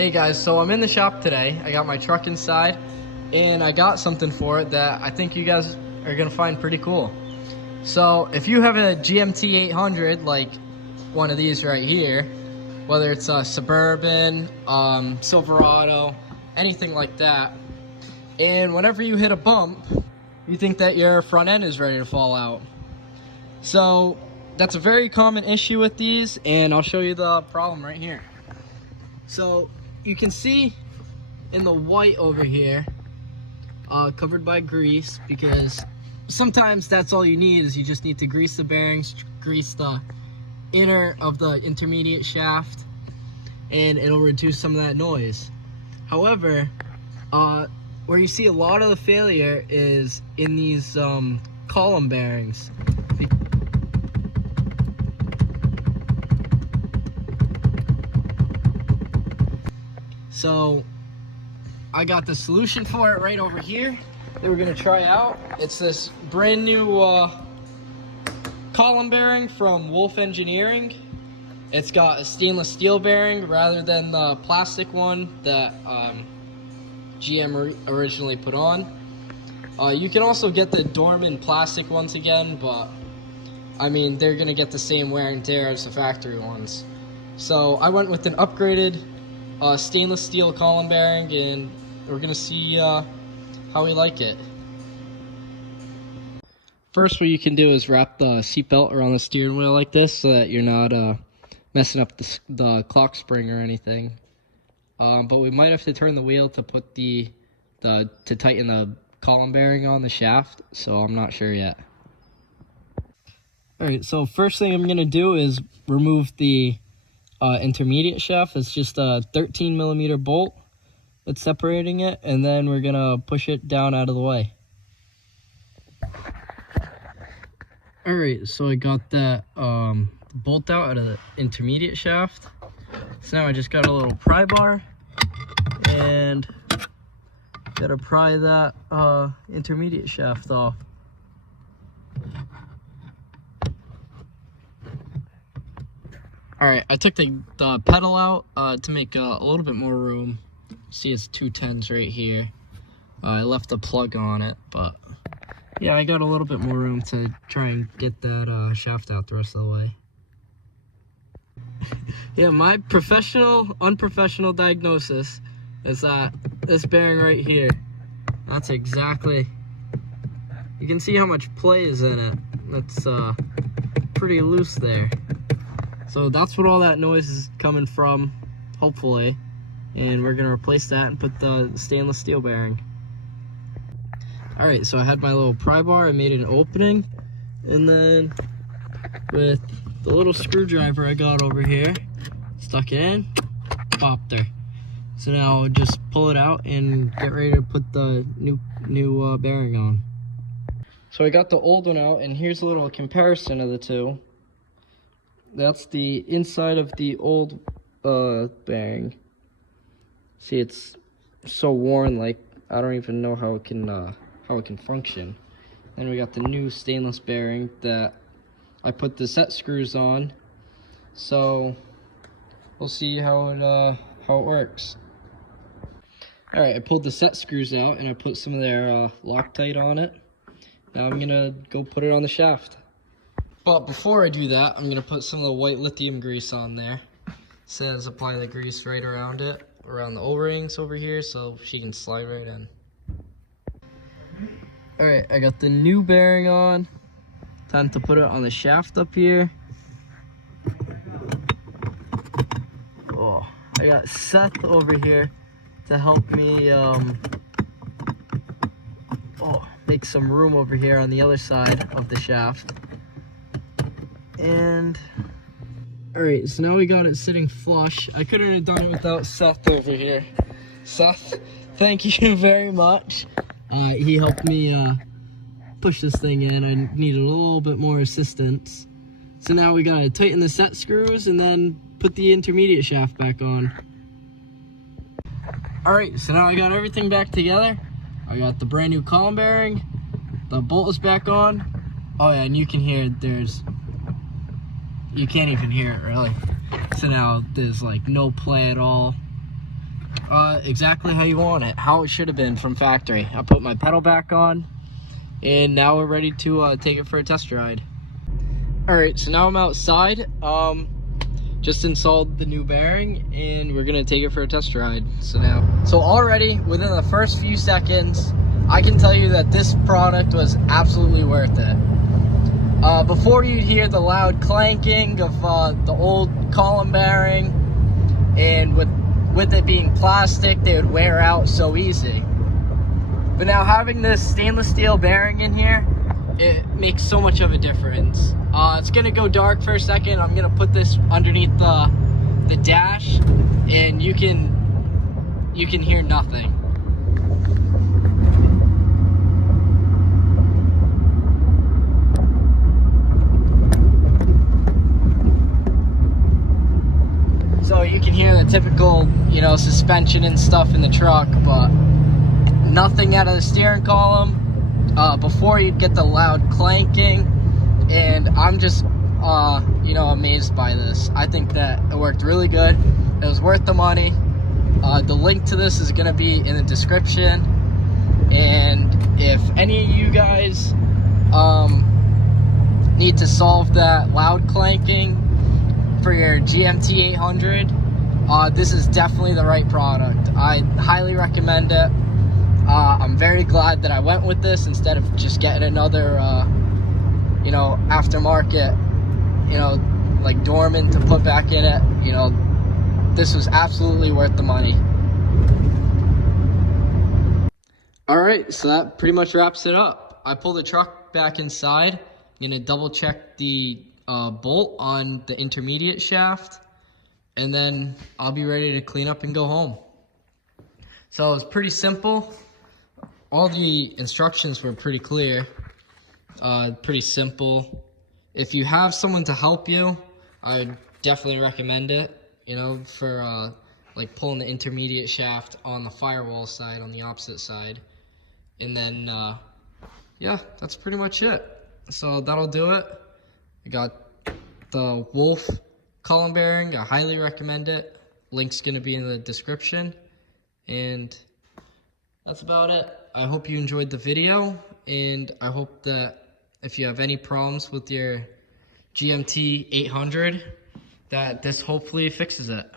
Hey guys, so I'm in the shop today. I got my truck inside and I got something for it that I think you guys are gonna find pretty cool. So if you have a GMT 800 like one of these right here, whether it's a Suburban, Silverado, anything like that, and whenever you hit a bump, you think that your front end is ready to fall out. So that's a very common issue with these, and I'll show you the problem right here. So you can see in the white over here, covered by grease, because sometimes that's all you need is you just need to grease the bearings, grease the inner of the intermediate shaft, and it'll reduce some of that noise. However, where you see a lot of the failure is in these column bearings. So I got the solution for it right over here that we're gonna try out. It's this brand new column bearing from Wolff Engineering. It's got a stainless steel bearing rather than the plastic one that GM originally put on. You can also get the Dorman plastic ones again, but I mean, they're gonna get the same wear and tear as the factory ones. So I went with an upgraded stainless steel column bearing, and we're gonna see how we like it. First, what you can do is wrap the seatbelt around the steering wheel like this so that you're not messing up the clock spring or anything. But we might have to turn the wheel to put to tighten the column bearing on the shaft, so I'm not sure yet. Alright, so first thing I'm gonna do is remove the intermediate shaft. It's just a 13mm bolt that's separating it, and then we're gonna push it down out of the way. Alright, so I got that bolt out of the intermediate shaft. So now I just got a little pry bar and gotta pry that intermediate shaft off. Alright, I took the pedal out to make a little bit more room. See, it's 210s right here. I left the plug on it, but yeah, I got a little bit more room to try and get that shaft out the rest of the way. Yeah, my unprofessional diagnosis is that this bearing right here, that's exactly, you can see how much play is in it. That's pretty loose there. So that's what all that noise is coming from, hopefully. And we're gonna replace that and put the stainless steel bearing. Alright, so I had my little pry bar, I made an opening, and then with the little screwdriver I got over here, stuck it in, popped her. So now I'll just pull it out and get ready to put the new bearing on. So I got the old one out, and here's a little comparison of the two. That's the inside of the old bearing. See, it's so worn, like I don't even know how it can function. Then we got the new stainless bearing that I put the set screws on. So we'll see how it works. All right, I pulled the set screws out and I put some of their Loctite on it. Now I'm gonna go put it on the shaft. But before I do that, I'm gonna put some of the white lithium grease on there. It says apply the grease right around it, around the O-rings over here, so she can slide right in. Alright, I got the new bearing on. Time to put it on the shaft up here. Oh, I got Seth over here to help me make some room over here on the other side of the shaft. And alright, so now we got it sitting flush. I couldn't have done it without Seth over here. Seth, thank you very much. He helped me push this thing in. I needed a little bit more assistance. So now we gotta tighten the set screws and then put the intermediate shaft back on. Alright, so now I got everything back together. I got the brand new column bearing. The bolt is back on. Oh yeah, and you can hear you can't even hear it really. So now there's like no play at all. exactly how you want it, how it should have been from factory. I put my pedal back on, and now we're ready to take it for a test ride. All right, so now I'm outside. Just installed the new bearing, and we're gonna take it for a test ride. So already within the first few seconds, I can tell you that this product was absolutely worth it. Before you'd hear the loud clanking of the old column bearing, and with it being plastic, they would wear out so easy. But now having this stainless steel bearing in here, it makes so much of a difference. It's gonna go dark for a second. I'm gonna put this underneath the dash, and you can hear nothing. So you can hear the typical, suspension and stuff in the truck, but nothing out of the steering column. Before you'd get the loud clanking, and I'm just, amazed by this. I think that it worked really good. It was worth the money. The link to this is gonna be in the description, and if any of you guys need to solve that loud clanking for your GMT 800, this is definitely the right product. I highly recommend it. I'm very glad that I went with this instead of just getting another, aftermarket, like Dorman to put back in it. This was absolutely worth the money. All right, so that pretty much wraps it up. I pulled the truck back inside. I'm gonna double check the bolt on the intermediate shaft, and then I'll be ready to clean up and go home. So it's pretty simple. All the instructions were pretty clear, pretty simple. If you have someone to help you, I would definitely recommend it, for like pulling the intermediate shaft on the firewall side, on the opposite side. And then, yeah, that's pretty much it. So that'll do it. I got the Wolff column bearing. I highly recommend it. Link's gonna be in the description. And that's about it. I hope you enjoyed the video, and I hope that if you have any problems with your GMT 800, that this hopefully fixes it.